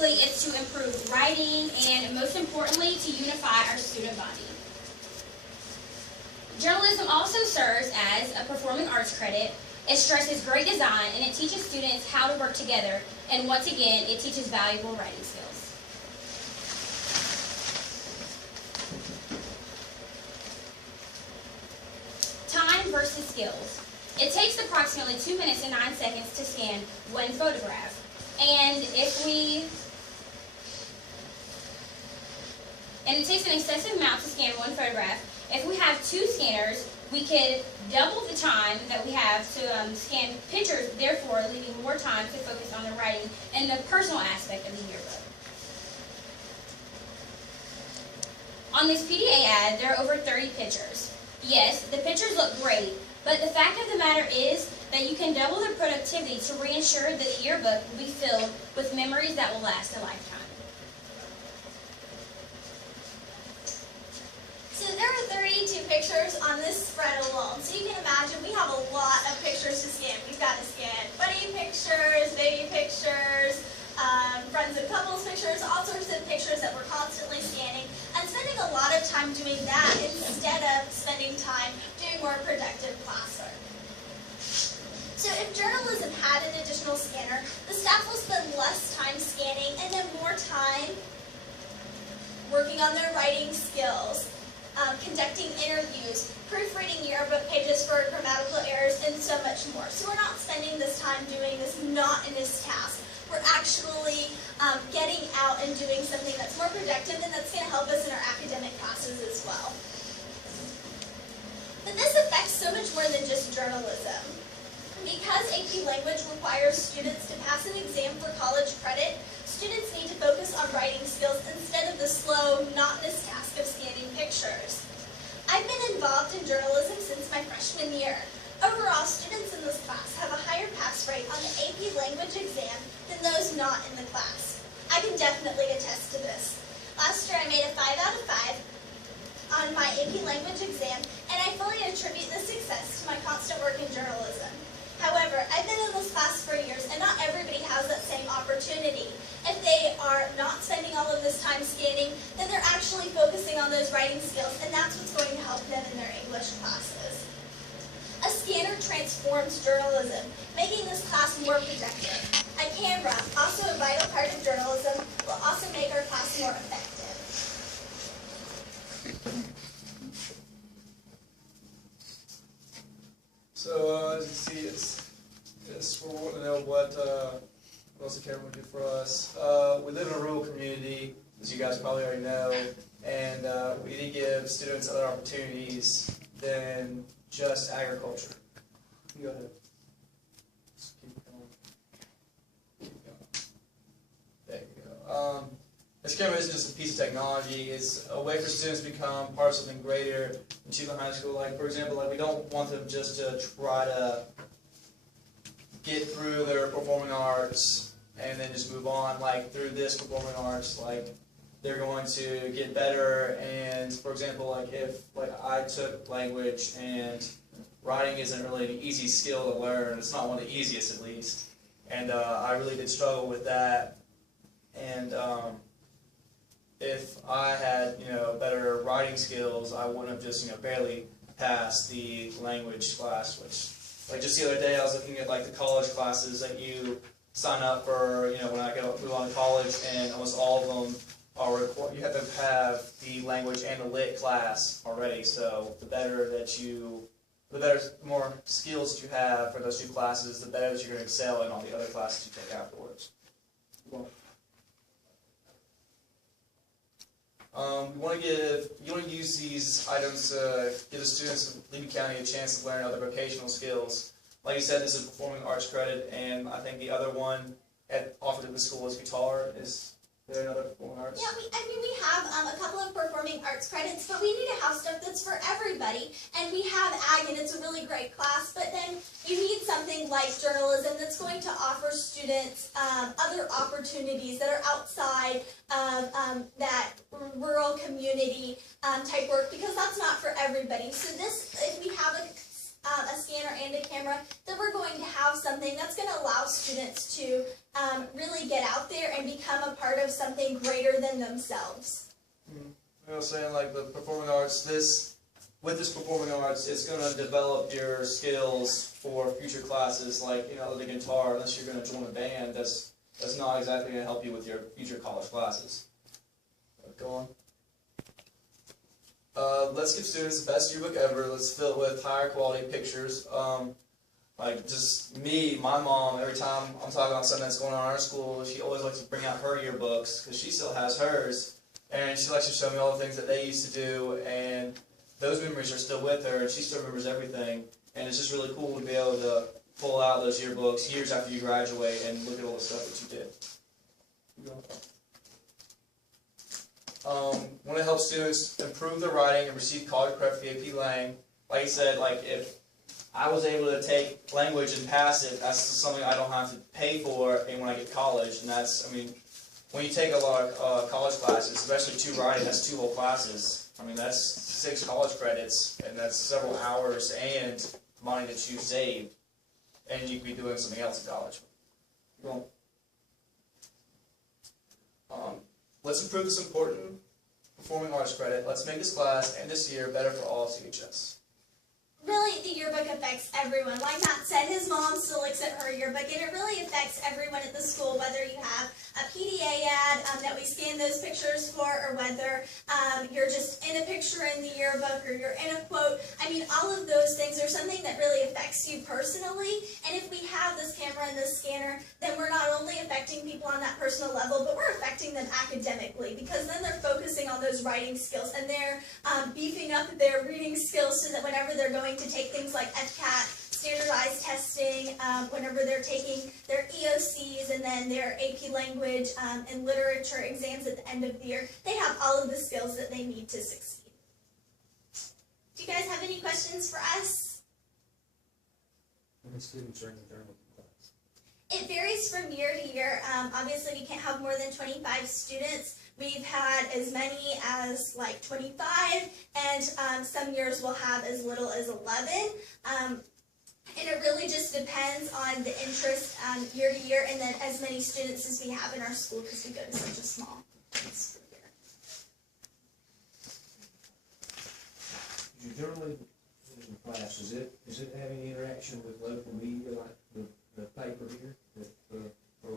basically, it's to improve writing and, most importantly, to unify our student body. Journalism also serves as a performing arts credit. It stresses great design, and it teaches students how to work together, and once again, it teaches valuable writing skills. Time versus skills. It takes approximately 2 minutes and 9 seconds to scan one photograph. And it takes an excessive amount to scan one photograph. If we have 2 scanners, we could double the time that we have to scan pictures, therefore leaving more time to focus on the writing and the personal aspect of the yearbook. On this PDA ad, there are over 30 pictures. Yes, the pictures look great, but the fact of the matter is that you can double the productivity to reassure that the yearbook will be filled with memories that will last a lifetime. So there are 32 pictures on this spread alone. So you can imagine we have a lot of pictures to scan. We've got to scan buddy pictures, baby pictures, friends and couples pictures, all sorts of pictures that we're constantly scanning, and spending a lot of time doing that instead of spending time doing more productive classwork. So if journalism had an additional scanner, the staff will spend less time scanning and then more time working on their writing skills, conducting interviews, proofreading yearbook pages for grammatical errors, and so much more. So we're not spending this time doing this monotonous task. We're actually getting out and doing something that's more productive and that's going to help us in our academic classes as well. But this affects so much more than just journalism. Because AP Language requires students to pass an exam for college credit, students need to focus on writing skills instead of the slow, monotonous task of scanning pictures. I've been involved in journalism since my freshman year. Overall, students in this class have a higher pass rate on the AP Language exam than those not in the class. I can definitely attest to this. Last year I made a 5 out of 5 on my AP Language exam, and I fully attribute this success to my constant work in journalism. However, I've been in this class for years, and not everybody has that same opportunity. If they are not spending all of this time scanning, then they're actually focusing on those writing skills, and that's what's going to help them in their English classes. A scanner transforms journalism, making this class more productive. A camera, also a vital part of journalism, will also make our class more effective. So as you see, it's we're wanting to know what else the camera would do for us. We live in a rural community, as you guys probably already know, and we need to give students other opportunities than just agriculture. You go ahead. Just keep going. Keep going. There you go. This camera isn't just a piece of technology. It's a way for students to become part of something greater in Chico High School. Like, for example, like we don't want them just to try to get through their performing arts and then just move on. Like, through this performing arts, like, they're going to get better. And, for example, like if I took language and writing isn't really an easy skill to learn. It's not one of the easiest, at least. And I really did struggle with that. And if I had, better writing skills, I wouldn't have just, barely passed the language class. Which, like just the other day, I was looking at like the college classes that you sign up for. When I move on to college, and almost all of them are required. You have to have the language and the lit class already. So the more skills you have for those two classes, the better that you're going to excel in all the other classes you take afterwards. You want to use these items to give the students of Levy County a chance to learn other vocational skills. Like you said, this is a performing arts credit, and I think the other one offered at the school is guitar. Is there another performing arts? Yeah, we have a couple of performing arts credits, but we need to have stuff that's for everybody. And we have ag, and it's a really great class, but then you need something like journalism that's going to offer students other opportunities that are outside of that rural community type work, because that's not for everybody. So if we have a scanner and a camera, then we're going to have something that's going to allow students to really get out there and become a part of something greater than themselves. You know, saying like the performing arts, with this performing arts, it's going to develop your skills for future classes, like, you know, the guitar. Unless you're going to join a band, that's not exactly going to help you with your future college classes. Go on. Let's give students the best yearbook ever. Let's fill it with higher quality pictures. Like just me, my mom, every time I'm talking about something that's going on in our school, she always likes to bring out her yearbooks because she still has hers. And she likes to show me all the things that they used to do, and those memories are still with her, and she still remembers everything. And it's just really cool to be able to pull out those yearbooks years after you graduate and look at all the stuff that you did. Want to help students improve their writing and receive college credit for the AP Lang. Like I said, like if I was able to take language and pass it, that's something I don't have to pay for, and when I get to college, and that's, I mean, when you take a lot of college classes, especially 2 writing, that's 2 whole classes. I mean, that's 6 college credits, and that's several hours and money that you saved, and you could be doing something else in college. Let's improve this important performing arts credit. Let's make this class and this year better for all of CHS. Really, the yearbook affects everyone. Like Matt said, his mom still looks at her yearbook, and it really affects everyone at the school, whether you have a PDA ad that we scan those pictures for, or whether you're just in a picture in the yearbook, or you're in a quote. I mean, all of those things are something that really affects you personally, and if we have this camera and this scanner, then we're not only affecting people on that personal level, but we're affecting them academically, because then they're focusing on those writing skills, and they're beefing up their reading skills so that whenever they're going to take things like FCAT, standardized testing, whenever they're taking their EOCs and then their AP language and literature exams at the end of the year, they have all of the skills that they need to succeed. Do you guys have any questions for us? How many students are in the journal class? It varies from year to year. Obviously, we can't have more than 25 students. We've had as many as like 25, and some years we'll have as little as 11. And it really just depends on the interest year to year, and then as many students as we have in our school, because we go to such a small school year. You generally, in class, is it having interaction with local media, like the paper here?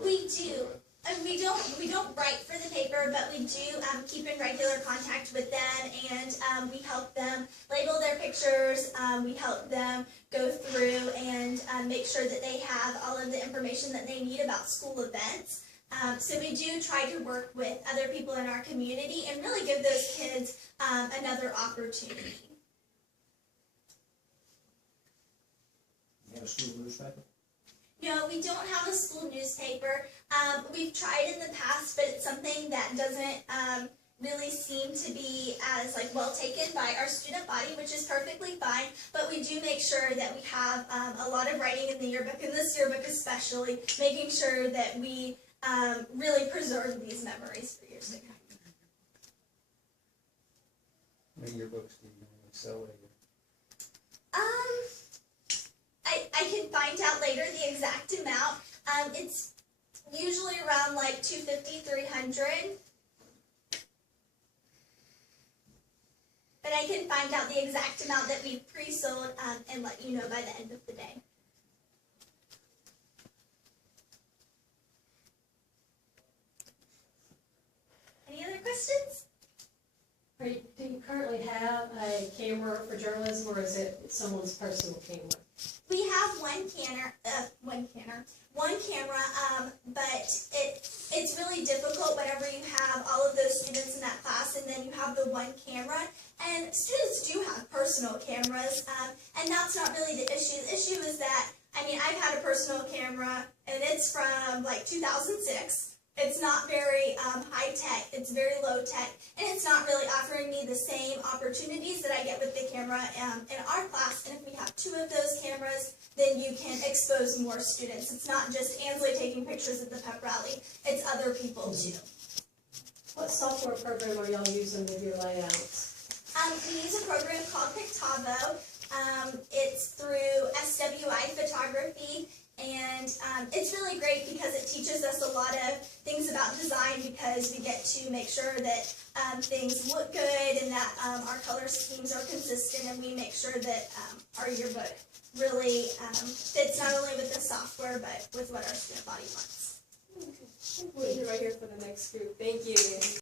We do. We don't write for the paper, but we do keep in regular contact with them, and we help them label their pictures. We help them go through and make sure that they have all of the information that they need about school events. So we do try to work with other people in our community and really give those kids another opportunity. You have a school newspaper? No, we don't have a school newspaper. We've tried in the past, but it's something that doesn't really seem to be as well taken by our student body, which is perfectly fine. But we do make sure that we have a lot of writing in the yearbook, and this yearbook especially, making sure that we really preserve these memories for years to come. How many yearbooks do you normally sell a year? I can find out later the exact amount. It's usually around like 250, 300. But I can find out the exact amount that we've pre-sold and let you know by the end of the day. Any other questions? Do you currently have a camera for journalism, or is it someone's personal camera? We have one camera, but it's really difficult whenever you have all of those students in that class and then you have the one camera. And students do have personal cameras, and that's not really the issue. The issue is that, I've had a personal camera, and it's from like 2006. It's not very high tech, it's very low tech, and it's not really offering me the same opportunities that I get with the camera in our class. And if we have 2 of those cameras, then you can expose more students. It's not just Ansley taking pictures at the pep rally, it's other people too. What software program are y'all using with your layouts? We use a program called Pictavo. It's through SWI Photography, And it's really great because it teaches us a lot of things about design, because we get to make sure that things look good and that our color schemes are consistent, and we make sure that our yearbook really fits not only with the software but with what our student body wants. We'll be right here for the next group. Thank you.